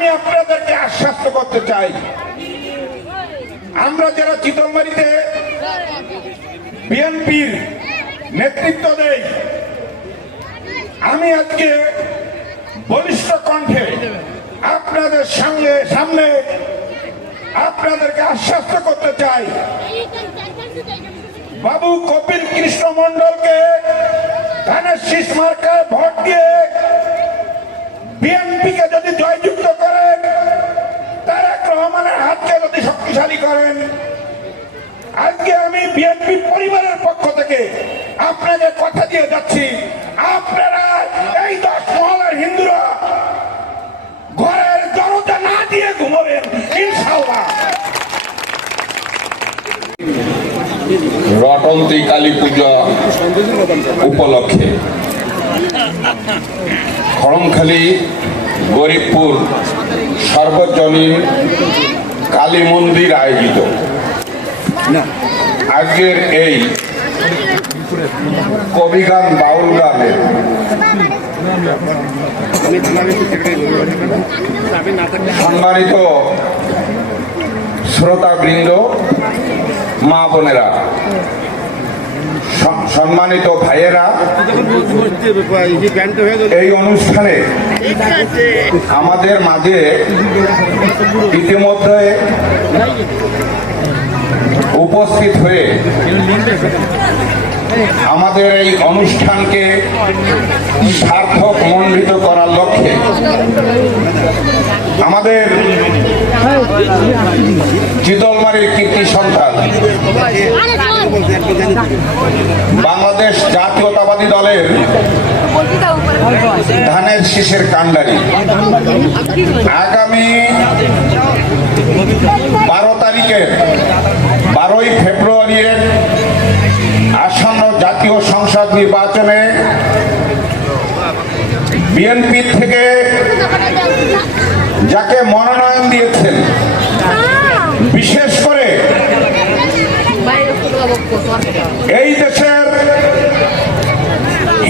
আমি আপনাদেরকে আশ্বস্ত করতে চাই, আমরা যারা চিতলমারীতে বিএনপির নেতৃত্ব দেই, আমি আজকে বলিষ্ঠ কণ্ঠে আপনাদের সামনে আপনাদেরকে আশ্বস্ত করতে চাই, বাবু কপিল কৃষ্ণ মন্ডলকে ধানের শীষ মার্কায় ভোট দিয়ে বিএনপিকে যদি জয়যুক্ত করেন, তারেক রহমানের হাতকে যদি শক্তিশালী করেন, আজকে আমি বিএনপি পরিবারের পক্ষ থেকে আপনাদের কথা দিয়ে যাচ্ছি, আপনারা এই 10 মহলের হিন্দুরা ঘরের দরজা না দিয়ে ঘুমাবেন ইনশাআল্লাহ। রটন্তী কালী পূজা উপলক্ষে খড়মখালী গরিবপুর সর্বজনীন কালী মন্দির আয়োজিত আজকের এই কবিগান বাউল গানের সম্মানিত শ্রোতাবৃন্দ, মা বোনেরা, সম্মানিত ভাইয়েরা, এই অনুষ্ঠানে আমাদের মাঝে ইতিমধ্যে উপস্থিত হয়ে আমাদের এই অনুষ্ঠানকে সার্থক মণ্ডিত করার লক্ষ্যে আমাদের চিতলমারীর কীর্তি সন্তান বাংলাদেশ জাতীয়তাবাদী দলের ধানের শীষের কাণ্ডারি আগামী 12 তারিখের 12ই ফেব্রুয়ারির আসন্ন জাতীয় সংসদ নির্বাচনে বিএনপি থেকে যাকে মনোনয়ন দিয়েছেন, বিশেষ করে এই দেশের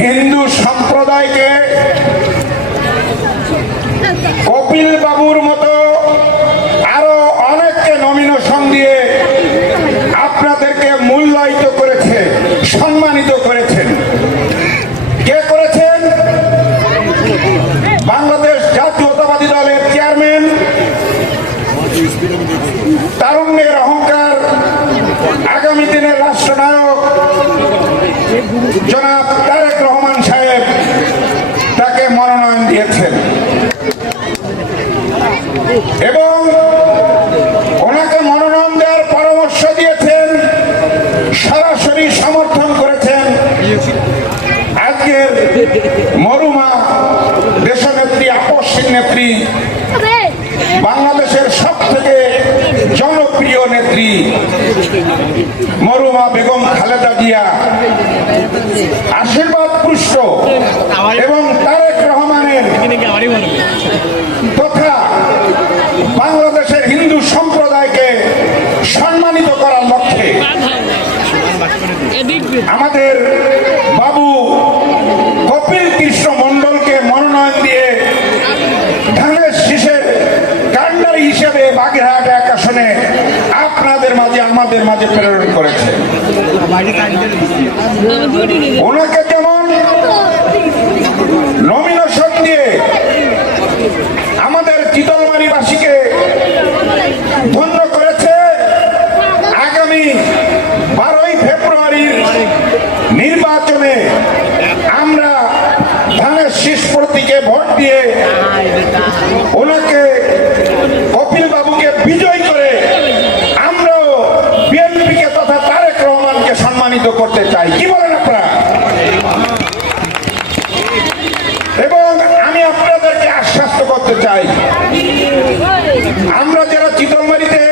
হিন্দু সম্প্রদায়কে কপিল বাবুর মতো আরো অনেককে নমিনেশন দিয়ে আপনাদেরকে মূল্যায়িত করেছে, সম্মানিত করেছেন। কে করেছেন? বাংলাদেশ জাতীয়তাবাদী দলের চেয়ারম্যান, তারুণ্যের অহংকার, আগামী দিনের রাষ্ট্রনায়ক জনাব তারেক রহমান সাহেব তাকে মনোনয়ন দিয়েছেন এবং ওনাকে মনোনয়ন দেওয়ার পরামর্শ দিয়েছেন, সরাসরি সমর্থন করেছেন আজকের মরুমা দেশনেত্রী, আপসহীন নেত্রী, বাংলাদেশের সব থেকে জনপ্রিয় নেত্রী মরুমা বেগম খালেদা জিয়া আশীর্বাদ পুষ্ট এবং তারেক রহমানের তথা বাংলাদেশের হিন্দু সম্প্রদায়কে সম্মানিত করার লক্ষ্যে আমাদের বাবু কপিল কৃষ্ণ মন্ডলকে মনোনয়ন দিয়ে ধানের শীষের কাণ্ডারি হিসেবে বাগেরহাট 1 আসনে আপনাদের মাঝে, আমাদের মাঝে প্রেরণ করেছে। ওনাকে যেমন নমিনেশন দিয়ে আমাদের চিতলমারীবাসীকে ধন্য করেছে, আগামী 12ই ফেব্রুয়ারির নির্বাচনে আমরা ধানের শীষ প্রতীকে ভোট দিয়ে ওনাকে কপিল বাবুকে বিজয় করে আমরাও বিএনপিকে তথা তারেক রহমানকে সম্মানিত করতে চাই। কি বলেন আপনারা? এবং আমি আপনাদেরকে আশ্বস্ত করতে চাই, আমরা যারা চিতলমারীতে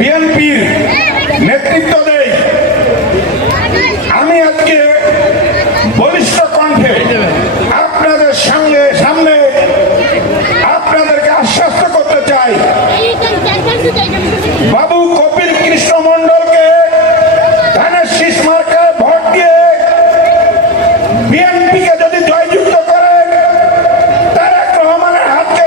বিএনপির নেতৃত্ব দেই, আমি আজকে বলিষ্ঠ কণ্ঠে আপনাদের সামনে আপনাদেরকে আশ্বস্ত করতে চাই, বাবু কপিল কৃষ্ণ মন্ডলকে ধানের শীষ মার্কায় ভোট দিয়ে বিএনপিকে যদি জয়যুক্ত করেন, তারেক রহমানের হাতকে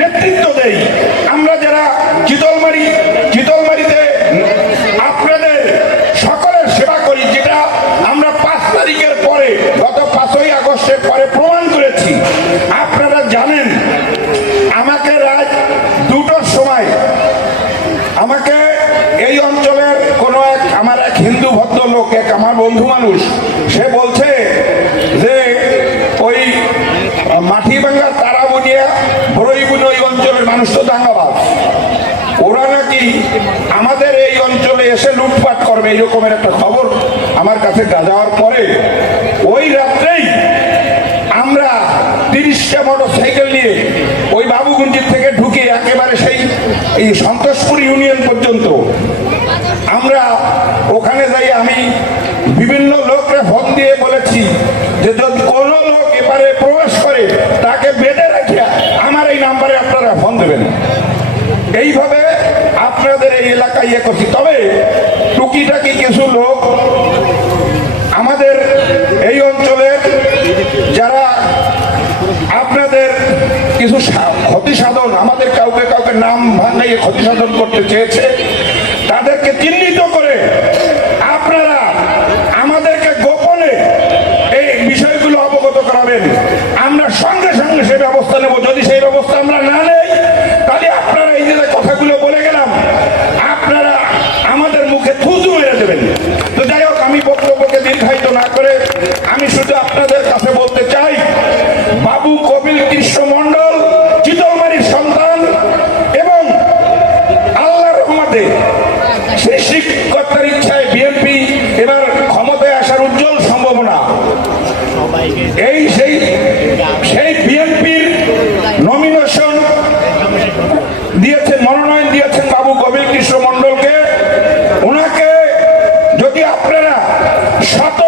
নেতৃত্ব দেই, আমরা যারা চিতলমারিতে আপনাদের সকলের সেবা করি, যেটা আমরা 5 তারিখের পরে, গত 5ই আগস্টের পরে প্রমাণ করেছি। আপনারা জানেন আমাকে রাত 2টোর সময় আমাকে এই অঞ্চলের কোনো আমার এক হিন্দু ভদ্রলোক, আমার বন্ধু মানুষ, সে বলছে যে ওই মাটিভাঙ্গা তারাবনিয়া বড়ইগুন ওই অঞ্চলের মানুষ তো দাঙ্গাবাজ, ওরা নাকি আমাদের এই অঞ্চলে এসে লুটপাট করবে, এইরকমের একটা খবর আমার কাছে যাওয়ার পরে ওই রাত্রেই আমরা 30টা মোটরসাইকেল নিয়ে ওই বাবুগঞ্জির থেকে ঢুকে একেবারে সেই এই সন্তোষপুর ইউনিয়ন পর্যন্ত আমরা ওখানে যাই। আমি বিভিন্ন লোককে ফোন দিয়ে বলেছি যে যদি কোনো লোক এবারে প্রবেশ করে তাকে বেঁধে রাখিয়া আমার এই নাম্বারে আপনারা ফোন দেবেন। এইভাবে আপনাদের এই এলাকায় ইয়ে করছি। তবে টুকিটাকি কিছু লোক আমাদের এই অঞ্চলের যারা আপনাদের কিছু ক্ষতি সাধন, আমাদের কাউকে নাম ভাঙিয়ে ক্ষতি সাধন করতে চেয়েছে, তাদেরকে চিহ্নিত করে আপনারা আমাদেরকে গোপনে এই বিষয়গুলো অবগত করাবেন। আমরা সঙ্গে সঙ্গে সেই ব্যবস্থা নেব। যদি সেই ব্যবস্থা আমরা না নেই, তাহলে আপনারা এই যে কথাগুলো বলে গেলাম, আপনারা আমাদের মুখে থুতু মেরে দেবেন। তো যাই হোক, আমি বক্তব্যকে দীর্ঘায়িত না করে আমি শুধু আপনাদের কাছে বলতে চাই, বাবু কপিল কৃষ্ণ মণ্ডল চিতলমারির সন্তান এবং আল্লাহর রহমতে সৃষ্টিকর্তার ইচ্ছায় বিএনপি এবার ক্ষমতায় আসার উজ্জ্বল সম্ভাবনা। এই সেই বিএনপির নমিনেশন দিয়েছেন, মনোনয়ন দিয়েছেন বাবু কপিল কৃষ্ণ মণ্ডলকে। ওনাকে যদি আপনারা শত